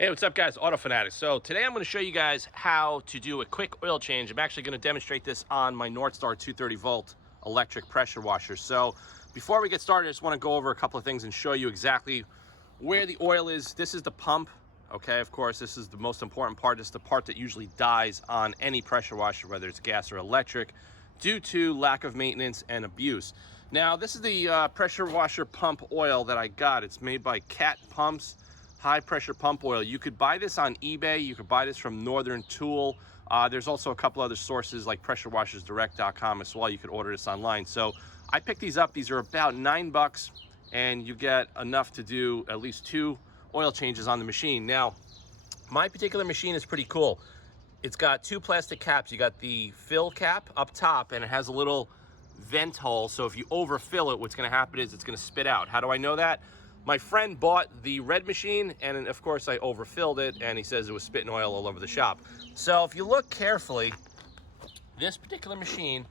Hey, what's up guys? Auto Fanatic. So today I'm going to show you guys how to do a quick oil change. I'm actually going to demonstrate this on my NorthStar 230 volt electric pressure washer. So before we get started, I just want to go over a couple of things and show you exactly where the oil is. This is the pump. Okay, of course, this is the most important part. It's the part that usually dies on any pressure washer, whether it's gas or electric, due to lack of maintenance and abuse. Now, this is the pressure washer pump oil that I got. It's made by Cat Pumps. High pressure pump oil. You could buy this on eBay. You could buy this from Northern Tool. There's also a couple other sources like pressurewashersdirect.com as well. You could order this online. So I picked these up. These are about $9 and you get enough to do at least 2 oil changes on the machine. Now, my particular machine is pretty cool. It's got 2 plastic caps. You got the fill cap up top and it has a little vent hole. So if you overfill it, what's gonna happen is it's gonna spit out. How do I know that? My friend bought the red machine, and of course I overfilled it, and he says it was spitting oil all over the shop. So if you look carefully, this particular machine,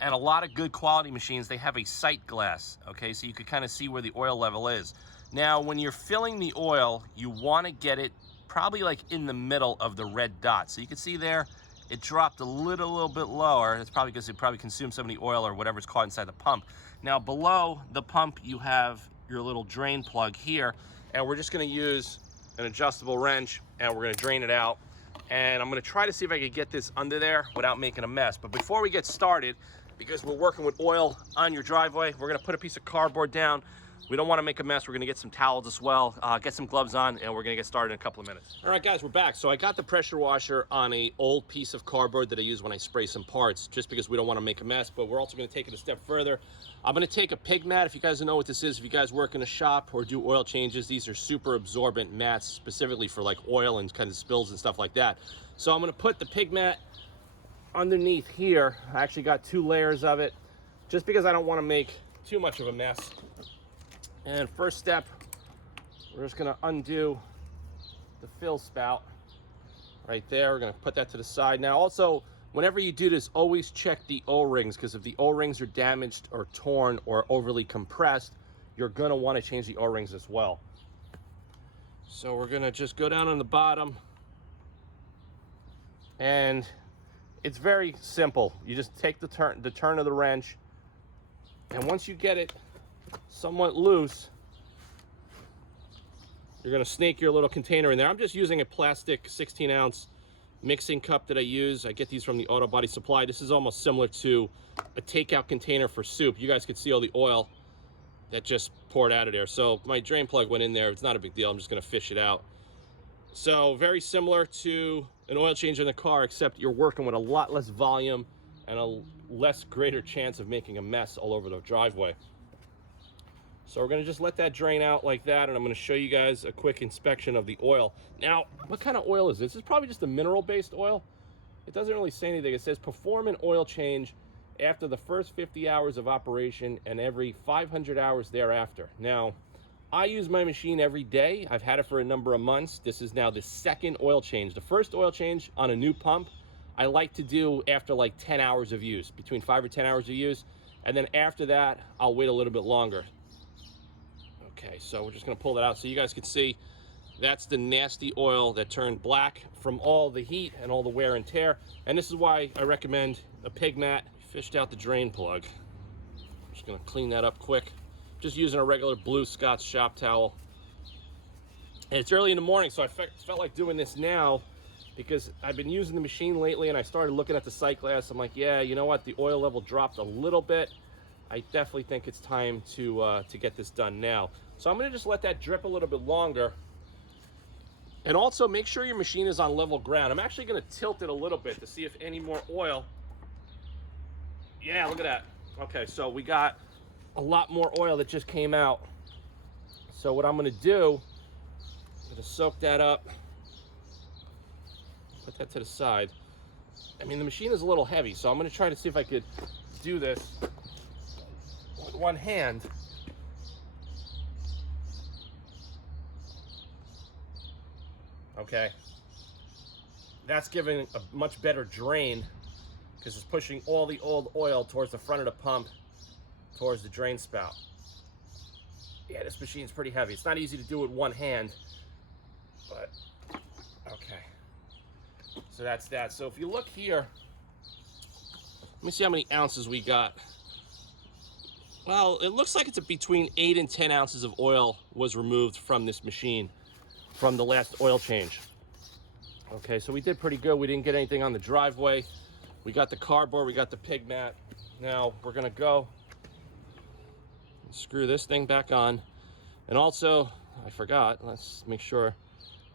and a lot of good quality machines, they have a sight glass, okay? So you could kind of see where the oil level is. Now, when you're filling the oil, you want to get it probably like in the middle of the red dot. So you can see there, it dropped a little bit lower. That's probably because it probably consumed some of the oil or whatever's caught inside the pump. Now, below the pump, you have your little drain plug here, and we're just going to use an adjustable wrench and we're going to drain it out. And I'm going to try to see if I can get this under there without making a mess. But before we get started, because we're working with oil on your driveway, we're going to put a piece of cardboard down. We don't want to make a mess. We're going to get some towels as well, get some gloves on, and we're going to get started in a couple of minutes. All right, guys, we're back. So I got the pressure washer on an old piece of cardboard that I use when I spray some parts, just because we don't want to make a mess. But we're also going to take it a step further. I'm going to take a pig mat. If you guys don't know what this is, if you guys work in a shop or do oil changes, these are super absorbent mats specifically for like oil and kind of spills and stuff like that. So I'm going to put the pig mat underneath here. I actually got 2 layers of it, just because I don't want to make too much of a mess. And first step, we're just gonna undo the fill spout right there. We're gonna put that to the side. Now also, whenever you do this, always check the O-rings, because if the O-rings are damaged or torn or overly compressed, you're gonna wanna change the O-rings as well. So we're gonna just go down on the bottom, and it's very simple. You just take the turn of the wrench, and once you get it somewhat loose, you're going to snake your little container in there. I'm just using a plastic 16-ounce mixing cup that I use. I get these from the Auto Body Supply. This is almost similar to a takeout container for soup. You guys could see all the oil that just poured out of there. So my drain plug went in there. It's not a big deal. I'm just going to fish it out. So very similar to an oil change in the car, except you're working with a lot less volume and a less greater chance of making a mess all over the driveway. So we're going to just let that drain out like that, and I'm going to show you guys a quick inspection of the oil. Now, what kind of oil is this? It's probably just a mineral-based oil. It doesn't really say anything. It says perform an oil change after the first 50 hours of operation and every 500 hours thereafter. Now, I use my machine every day. I've had it for a number of months. This is now the 2nd oil change. The first oil change on a new pump, I like to do after like 10 hours of use, between 5 or 10 hours of use. And then after that, I'll wait a little bit longer. Okay, so we're just gonna pull that out so you guys can see that's the nasty oil that turned black from all the heat and all the wear and tear. And this is why I recommend a pig mat. Fished out the drain plug. I'm just gonna clean that up quick. Just using a regular blue Scotch shop towel. And it's early in the morning, so I felt like doing this now because I've been using the machine lately and I started looking at the sight glass. I'm like, yeah, you know what? The oil level dropped a little bit. I definitely think it's time to get this done now. So I'm gonna just let that drip a little bit longer. And also make sure your machine is on level ground. I'm actually gonna tilt it a little bit to see if any more oil. Yeah, look at that. Okay, so we got a lot more oil that just came out. So what I'm gonna do, I'm gonna soak that up, put that to the side. I mean, the machine is a little heavy, so I'm gonna try to see if I could do this with one hand. Okay, that's giving a much better drain because it's pushing all the old oil towards the front of the pump, towards the drain spout. Yeah, this machine's pretty heavy. It's not easy to do with one hand, but Okay, so that's that. So if you look here, let me see how many ounces we got. Well, it looks like it's between 8 and 10 ounces of oil was removed from this machine from the last oil change. Okay, so we did pretty good. We didn't get anything on the driveway. We got the cardboard, we got the pig mat. Now we're gonna go and screw this thing back on. And also, I forgot, let's make sure.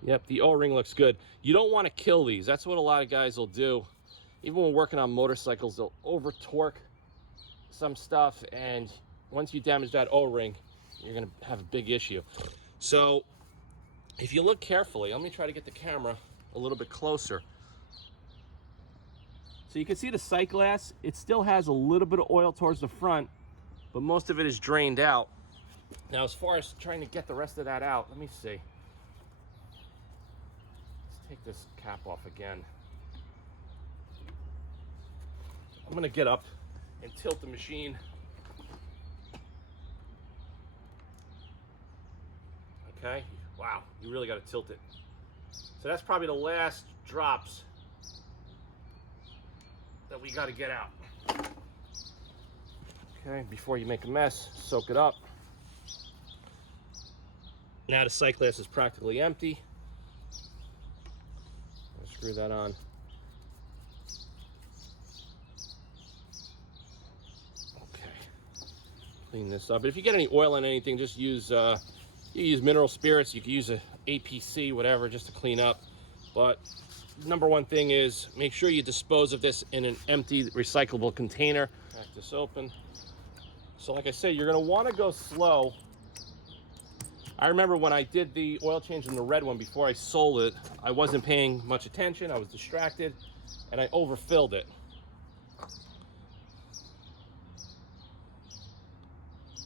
Yep, the O-ring looks good. You don't want to kill these. That's what a lot of guys will do. Even when working on motorcycles, they'll over torque some stuff, and once you damage that O-ring, you're gonna have a big issue. So if you look carefully, let me try to get the camera a little bit closer. So you can see the sight glass, it still has a little bit of oil towards the front, but most of it is drained out. Now, as far as trying to get the rest of that out, let me see. Let's take this cap off again. I'm gonna get up and tilt the machine. Okay, wow, you really gotta tilt it. So that's probably the last drops that we gotta get out. Okay, before you make a mess, soak it up. Now the sight glass is practically empty. I'll screw that on. Clean this up. But if you get any oil on anything, just use you use mineral spirits. You can use a APC, whatever, just to clean up. But number one thing is make sure you dispose of this in an empty recyclable container. Crack this open. So like I said, you're going to want to go slow. I remember when I did the oil change in the red one before I sold it, I wasn't paying much attention. I was distracted and I overfilled it.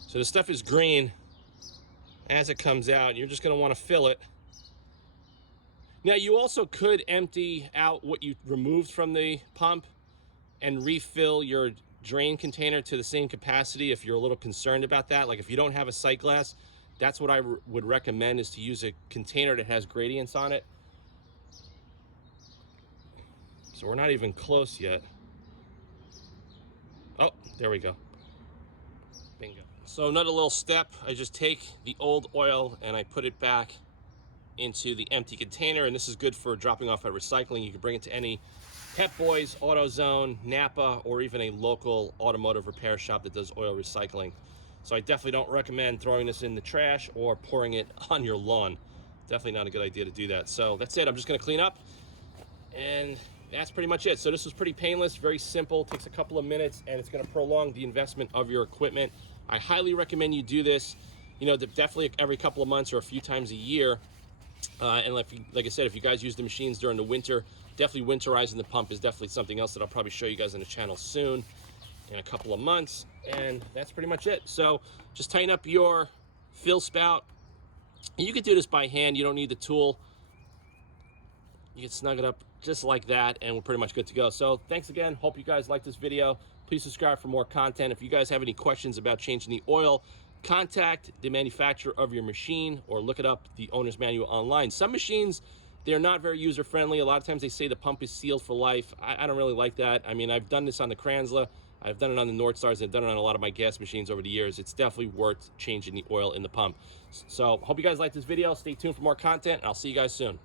So the stuff is green as it comes out. You're just going to want to fill it. Now you also could empty out what you removed from the pump and refill your drain container to the same capacity if you're a little concerned about that. Like if you don't have a sight glass, that's what I would recommend, is to use a container that has gradients on it. So we're not even close yet. Oh, there we go. Bingo. So another little step, I just take the old oil and I put it back into the empty container, and this is good for dropping off at recycling. You can bring it to any Pep Boys, AutoZone, Napa, or even a local automotive repair shop that does oil recycling. So I definitely don't recommend throwing this in the trash or pouring it on your lawn. Definitely not a good idea to do that. So that's it. I'm just going to clean up, and that's pretty much it. So this was pretty painless, very simple, takes a couple of minutes, and it's going to prolong the investment of your equipment. I highly recommend you do this, you know, definitely every couple of months or a few times a year. And like I said, if you guys use the machines during the winter, definitely winterizing the pump is definitely something else that I'll probably show you guys on the channel soon, in a couple of months. And that's pretty much it. So just tighten up your fill spout. And you can do this by hand. You don't need the tool. You can snug it up just like that, and we're pretty much good to go. So thanks again. Hope you guys like this video. Please subscribe for more content. If you guys have any questions about changing the oil, contact the manufacturer of your machine or look it up, the owner's manual online. Some machines, they're not very user-friendly. A lot of times they say the pump is sealed for life. I don't really like that. I mean, I've done this on the Kranzler. I've done it on the NorthStars. I've done it on a lot of my gas machines over the years. It's definitely worth changing the oil in the pump. So hope you guys like this video. Stay tuned for more content, and I'll see you guys soon.